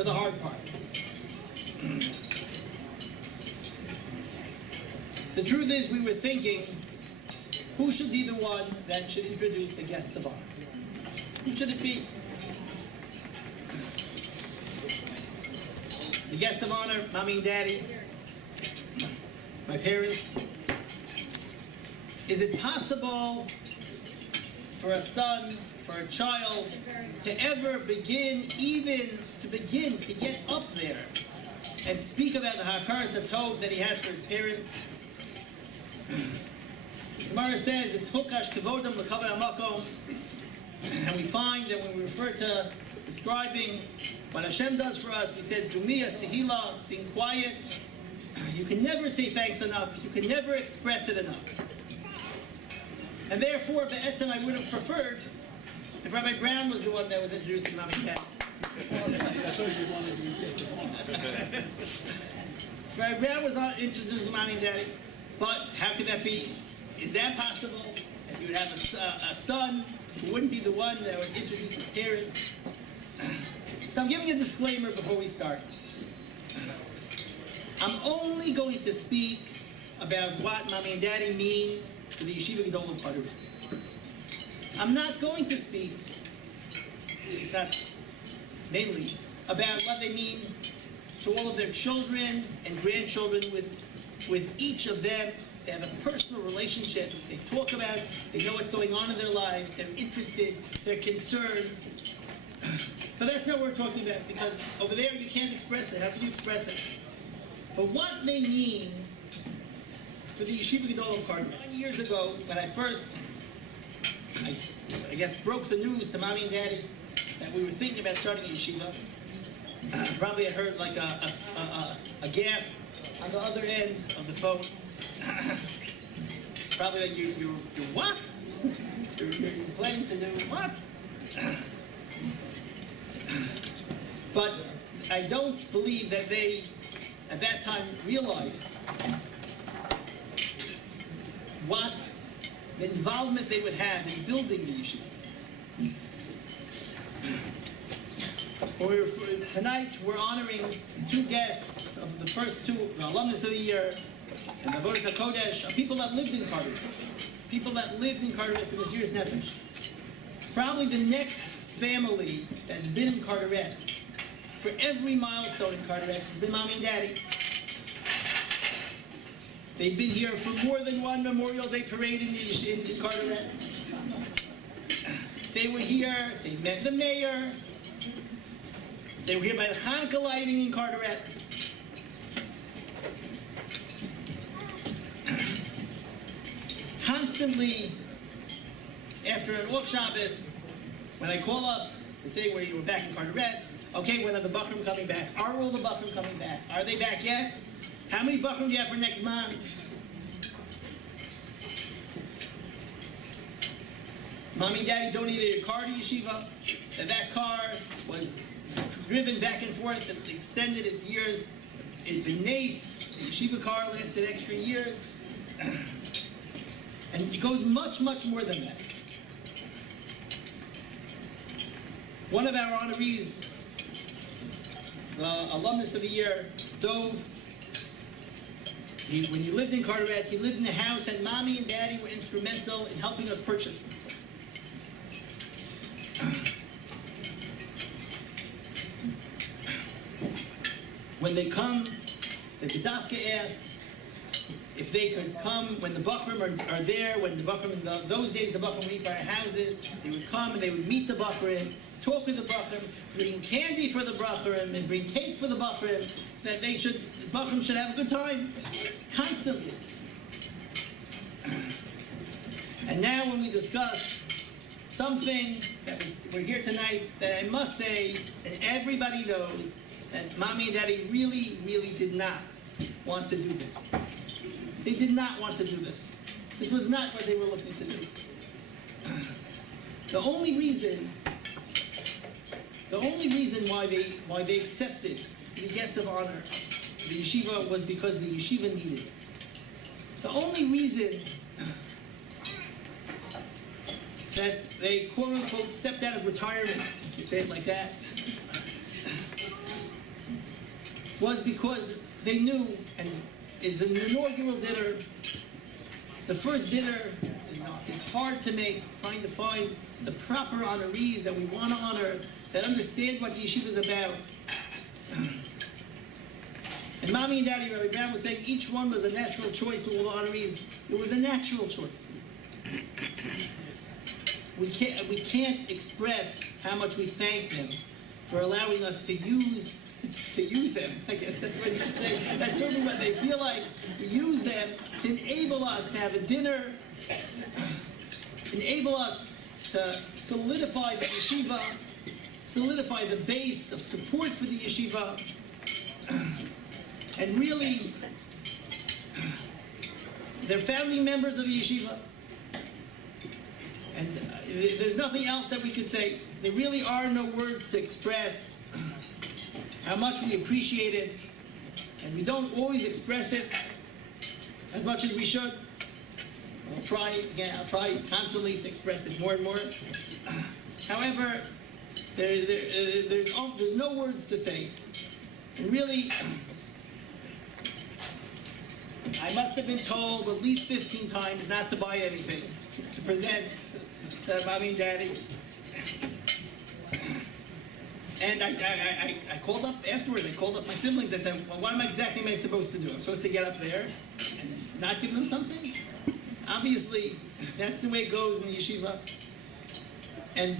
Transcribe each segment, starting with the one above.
to the hard part. The truth is, we were thinking, who should be the one that should introduce the guests of honor? Who should it be? The guests of honor, mommy and daddy, my parents. Is it possible for a son, for a child, to ever begin to get up there and speak about the hakaras hatov that he has for his parents? Gemara says it's hukash kevodam l'kavod hamakom, and we find that when we refer to describing what Hashem does for us, we said dumia sehila, being quiet. You can never say thanks enough. You can never express it enough. And therefore, be'etzem, I would have preferred if Rabbi Brown was the one that was introducing Mom and Dad. Rabbi Brown was introducing Mommy and Daddy. But how could that be? Is that possible? If you would have a son who wouldn't be the one that would introduce his parents? So I'm giving a disclaimer before we start. I'm only going to speak about what Mommy and Daddy mean to the Yeshiva Gedola of Carteret. I'm not going to speak, it's not mainly, about what they mean to all of their children and grandchildren. With each of them, they have a personal relationship. They talk about it, they know what's going on in their lives, they're interested, they're concerned. So that's not what we're talking about, because over there you can't express it. How can you express it? But what they mean for the Yeshiva Gedola of Carteret. 9 years ago, when I first, I guess, broke the news to Mommy and Daddy that we were thinking about starting a yeshiva, probably I heard like a gasp on the other end of the phone. Probably like, you're what? You're planning to do what? But I don't believe that they, at that time, realized what the involvement they would have in building the yeshiva. Tonight we're honoring two guests of the first two, the alumnus of the year, and the Avodas HaKodesh, are people that lived in Carteret. People that lived in Carteret for this year's Nefesh. Probably the next family that's been in Carteret for every milestone in Carteret has been Mommy and Daddy. They've been here for more than one Memorial Day parade in Carteret. They were here, they met the mayor. They were here by the Hanukkah lighting in Carteret. Constantly, after an off Shabbos, when I call up to say where you were back in Carteret, okay, when are the Bachrim coming back? Are all the Bachrim coming back? Are they back yet? How many Bachrim do you have for next month? Mommy and Daddy donated a car to Yeshiva, and that car was driven back and forth and extended its years. In Benes, the Yeshiva car lasted extra years. And it goes much, much more than that. One of our honorees, the alumnus of the year, Dove, when he lived in Carteret, he lived in a house that Mommy and Daddy were instrumental in helping us purchase. When they come, the Gedafka asked if they could come when the Bachrim are there, when the Bachrim, in those days the Bachrim would eat by our houses, they would come and they would meet the Bachrim, talk with the Bachrim, bring candy for the Bachrim, and bring cake for the Bachrim, so that the Bachrim should have a good time, constantly. And now when we discuss something that we're here tonight, that I must say, and everybody knows, that Mommy and Daddy really, really did not want to do this. They did not want to do this. This was not what they were looking to do. The only reason why they accepted to be guests of honor the yeshiva was because the yeshiva needed it. The only reason that they quote unquote stepped out of retirement, if you say it like that, was because they knew, and it's an inaugural dinner. The first dinner is hard to make, trying to find the proper honorees that we want to honor, that understand what the yeshiva is about. And Mommy and Daddy Rabbi Brown was saying each one was a natural choice of all the honorees. It was a natural choice. We can't express how much we thank them for allowing us to use them. I guess that's what you could say. That's certainly what they feel like. We use them to enable us to have a dinner, enable us to solidify the yeshiva, solidify the base of support for the yeshiva, and really, they're family members of the yeshiva. And there's nothing else that we could say. There really are no words to express how much we appreciate it, and we don't always express it as much as we should. I'll try constantly to express it more and more. However, there's no words to say. And really, I must have been told at least 15 times not to buy anything to present to Mommy and Daddy. And I called up afterwards. I called up my siblings. I said, well, what exactly am I supposed to do? I'm supposed to get up there and not give them something? Obviously, that's the way it goes in the yeshiva. And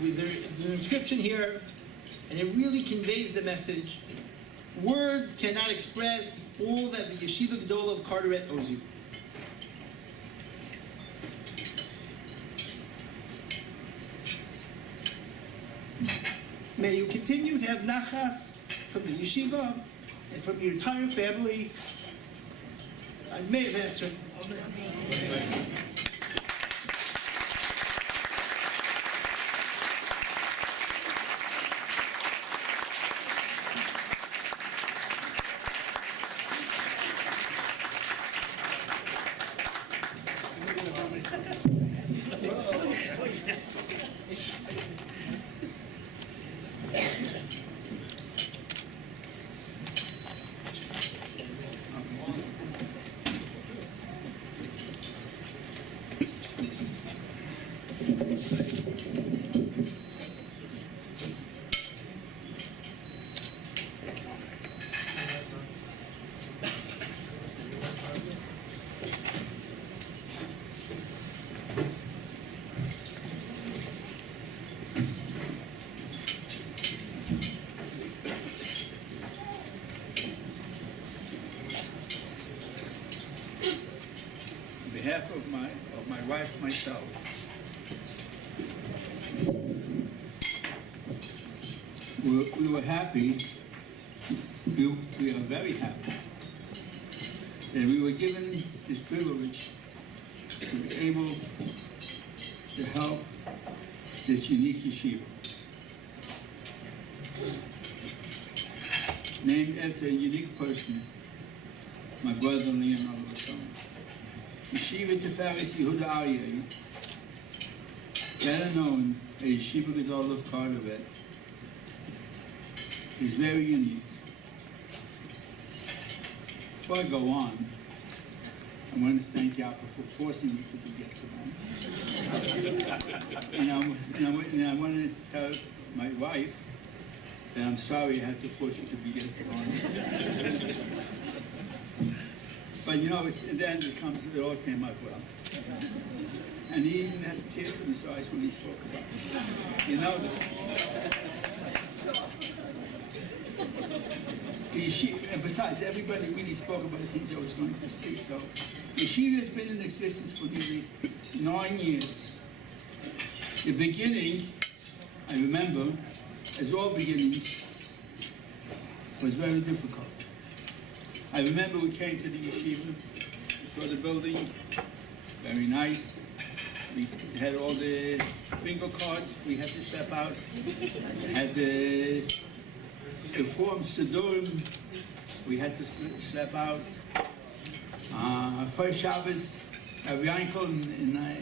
there's an inscription here, and it really conveys the message. Words cannot express all that the Yeshiva Gedola of Carteret owes you. May you continue to have nachas from the yeshiva and from your entire family. I may have answered. Amen. On behalf of my wife and myself, we were happy, we are very happy that we were given this privilege to be able to help this unique yeshiva, named after a unique person, my brother-in-law and other son. Yeshiva Tiferes Yehuda Aryeh, better known as Yeshiva Gedola of Carteret, is very unique. Before I go on, I want to thank Yaakov for forcing me to be guest of honor. and I want to tell my wife that I'm sorry I had to force you to be guest of honor. But you know, at the end it all came out well. And he even had tears in his eyes when he spoke about it. You know, and besides, everybody really spoke about the things I was going to speak. So, Yeshiva has been in existence for nearly 9 years. The beginning, I remember, as all beginnings, was very difficult. I remember we came to the yeshiva, we saw the building, very nice. We had all the bingo cards we had to step out. We had the form Sidurim we had to slap out. First Shabbos, Harav Yaakov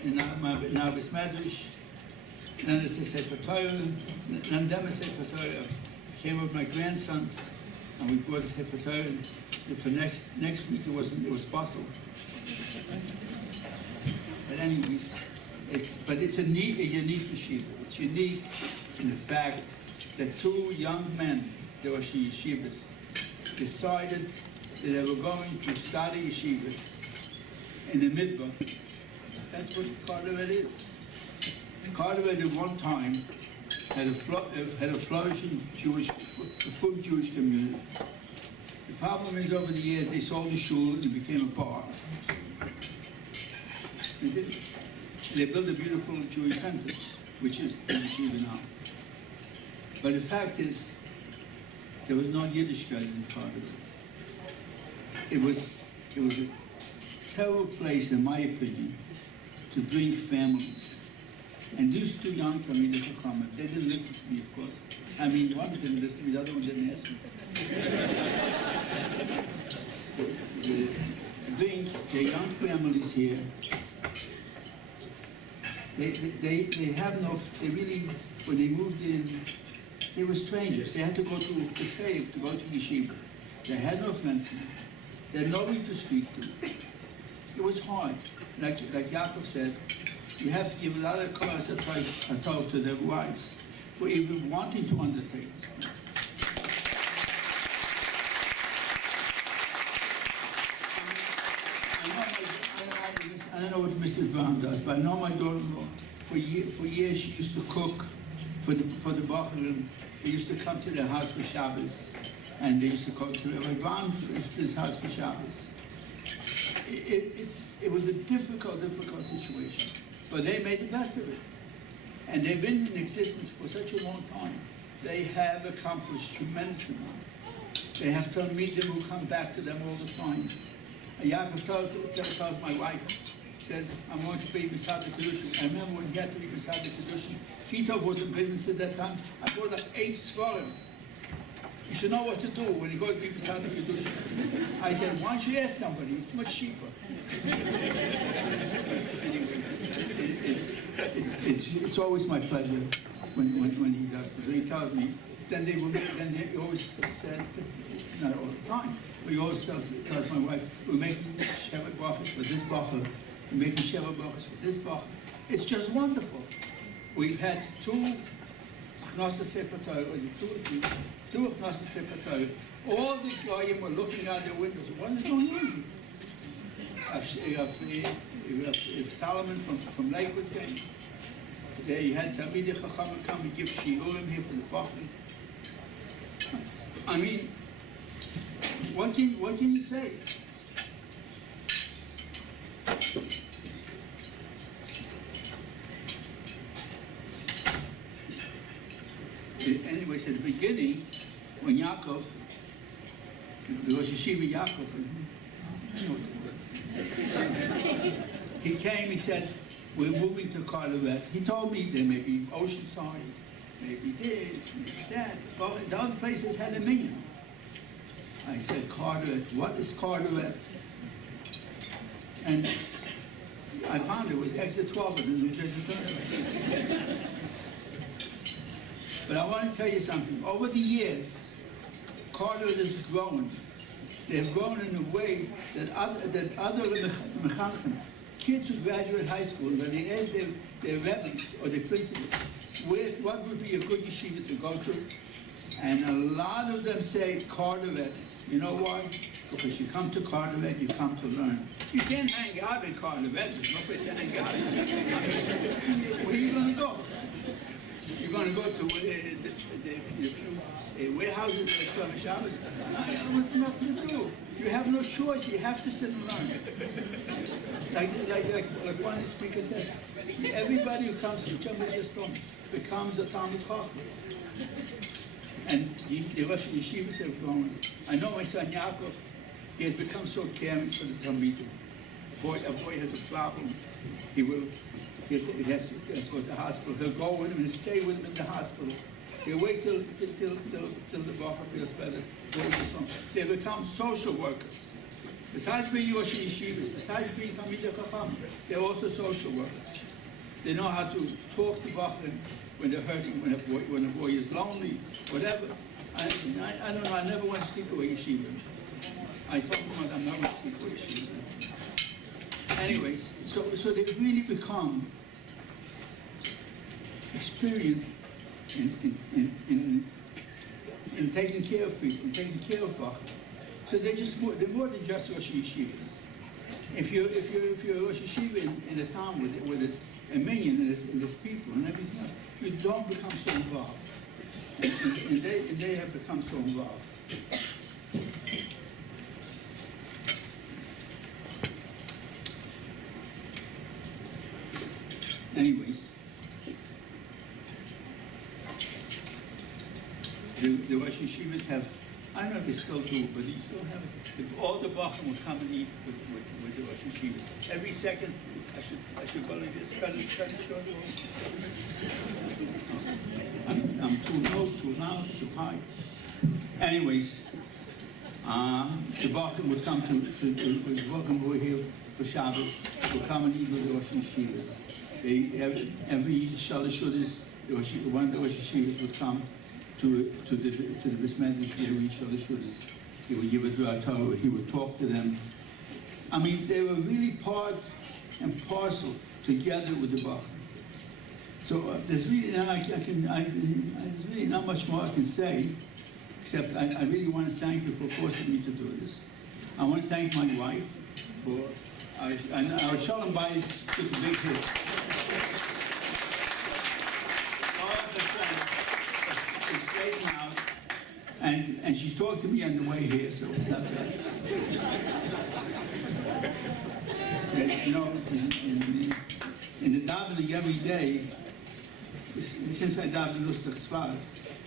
in our Medrash. Then it's a Sefer Torah. Then a Sefer Torah. Came with my grandsons. and we brought the Sefer Torah, and for next week it was possible. But anyways, it's a unique yeshiva. It's unique in the fact that two young men, they were yeshivas, decided that they were going to start a yeshiva in the Midbar. That's what Carteret is. Carteret at one time had a flourishing full Jewish community. The problem is, over the years, they sold the shul and it became a bar. They built a beautiful Jewish center, which is the yeshiva now. But the fact is, there was no Yiddishkeit in Carteret. It was a terrible place, in my opinion, to bring families. And these two young Talmidei Chachamim, they didn't listen to me, of course. I mean, one didn't listen to me, the other one didn't ask me. To bring their young families here, they have no, they really, when they moved in, they were strangers. They had to go to yeshiva. They had no friends here. They had nobody to speak to. It was hard. Like Yaakov said, you have to give a lot of cause a talk to their wives for even wanting to undertake this. I don't know what Mrs. Brown does, but I know my daughter-in-law, for years she used to cook for the Bacharim. They used to come to their house for Shabbos, and they used to cook to Rabbi Brown to his house for Shabbos. It was a difficult situation, but they made the best of it. And they've been in existence for such a long time. They have accomplished tremendous amount. They have Talmidim who come back to them all the time. Yaakov tells my wife, says, I'm going to be Masada Kedushin. I remember when he had to be Masada Kedushin, Kitov was in business at that time. I bought like 8 Sfarim. You should know what to do when you go to be Masada Kedushin. I said, why don't you ask somebody? It's much cheaper. It's always my pleasure when he does this. When he tells me, then he always says, not all the time, but he always tells my wife, we're making Sheva Brachos for this Bachar, we're making Sheva Brachos for this Bachar. It's just wonderful. We've had 2 Achnasa Sefer Torah, two Achnasa Sefer Torah. All the Goyim were looking out their windows. What is going on here? If Solomon from Lakewood came, they had Talmidei Chachamim come and give shiurim here for the Bachar. I mean, what can you say? Anyways, at the beginning, when Yaakov, the Rosh Yeshiva Yaakov, he came, he said, we're moving to Carteret. He told me there may be Oceanside, maybe this, maybe that. Well, the other places had $1 million. I said, Carteret, what is Carteret? And I found it was exit 12 of the New Jersey Turnpike. But I want to tell you something. Over the years, Carteret has grown. They've grown in a way that other mechanics, kids who graduate high school, when they ask their rabbis or their principals, what would be a good yeshiva to go to? And a lot of them say Carteret. You know why? Because you come to Carteret, you come to learn. You can't hang out at Carteret. There's no place to hang out. Where are you going to go? You're going to go to the warehouses that sell Shabbos? What's not to do? You have no choice. You have to sit and learn. Like one speaker said, everybody who comes to Yeshiva becomes a Talmid Chacham. And the Rosh Yeshivas have grown. I know my son Yaakov, he has become so caring for the Talmidim. A boy has a problem, he has to go to the hospital. He'll go with him and stay with him in the hospital. He'll wait till the Bacha feels better. They become social workers. Besides being Rosh Yeshivas, besides being Talmidei Chacham, they're also social workers. They know how to talk to Bachar when they're hurting, when a boy is lonely, whatever. I don't know, I never want to sleep away yeshiva. I told them I'm not going to sleep away yeshiva. Anyways, so they've really become experienced in taking care of people, in taking care of Bachar. So they're more than just Rosh Yeshivas. If you're a Rosh Yeshiva in a town where there's a million and there's people and everything else, you don't become so involved. And they have become so involved. Anyways, the Rosh Yeshivas have, I don't know if they still do, but they still have it. All the Bachar would come and eat with the Rosh Yeshivas. Every second, I should go like this, cut it short. I'm too low, too loud, too high. Anyways, the Bachar would come the Bachar who were here for Shabbos would come and eat with the Rosh Yeshivas. Every Shalosh Shudas, one of the Rosh Yeshivas would come to the Beis Medrash where we eat Shalosh Shudas. He would give it to our Torah. He would talk to them. I mean, they were really part and parcel together with the Bachar. So there's really there's really not much more I can say, except I really want to thank you for forcing me to do this. I want to thank my wife for our Shalom Bayis took a big hit. All of the friends is straightened out, and she talked to me on the way here, so it's not bad. You know, in the davening every day, since I daven Nusach Sfar,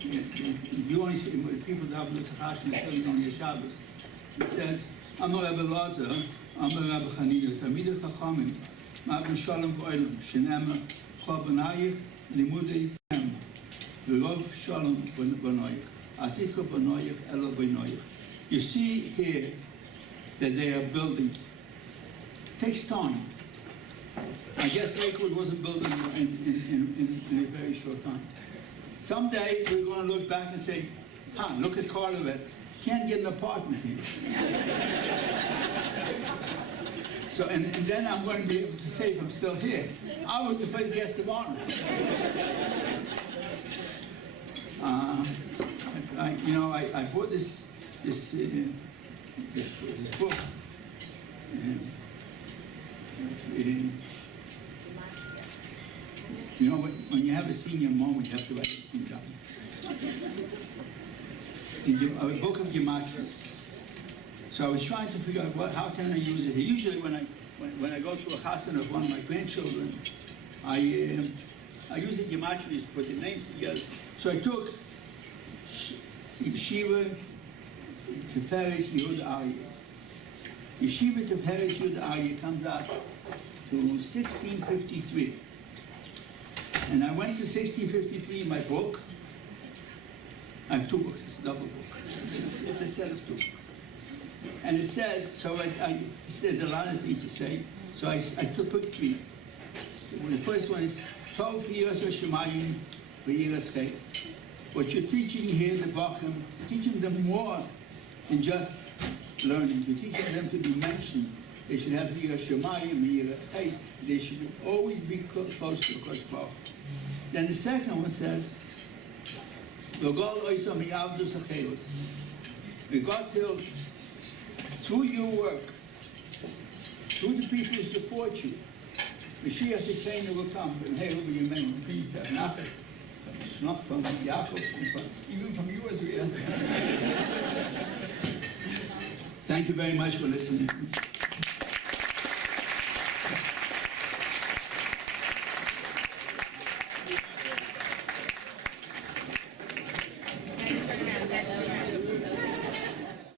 you only see people daven Nusach Hashim, you only a Shabbos. It says, Amar Rebbe Lazar, Amar Rebbe Chanina, Tamid Chachamim, Ma'abin Shalom B'Olam, Shenema, Chol B'nayich, Limudei Hem, V'rov Shalom B'Noyich, Atika B'Noyich, Elo B'Noyich. You see here that they are building. It takes time. I guess Lakewood wasn't built in a very short time. Someday we're going to look back and say, look at Carteret. Can't get an apartment here. So, and then I'm going to be able to say if I'm still here, I was the first guest of honor. I bought this book. You know, when you have a senior moment, you have to write everything down. A book of Gematrias. So I was trying to figure out how can I use it. Usually when I go to a chassan of one of my grandchildren, I use the Gematrias, put the names together. So I took Yeshiva Tiferes Yehuda Aryeh. Yeshiva Tiferes Yehuda Aryeh comes out to 1653. And I went to 1653 in my book. I have two books, it's a double book. It's a set of two books. And it says, it says a lot of things to say, so I took three. The first one is, Tov Yiras Hashemayim V'Yiras Chet. What you're teaching here, the Bachar, teaching them more than just learning. You're teaching them to be mentioned. They should have Yiras Hashemayim V'Yiras Chet. They should always be close to Kosh Baruch. Then the second one says, may God says, through your work, through the people who support you, Mashiach the trainer will come, and hey, over your men, not from Yaakov, even from you, Azriel. Thank you very much for listening.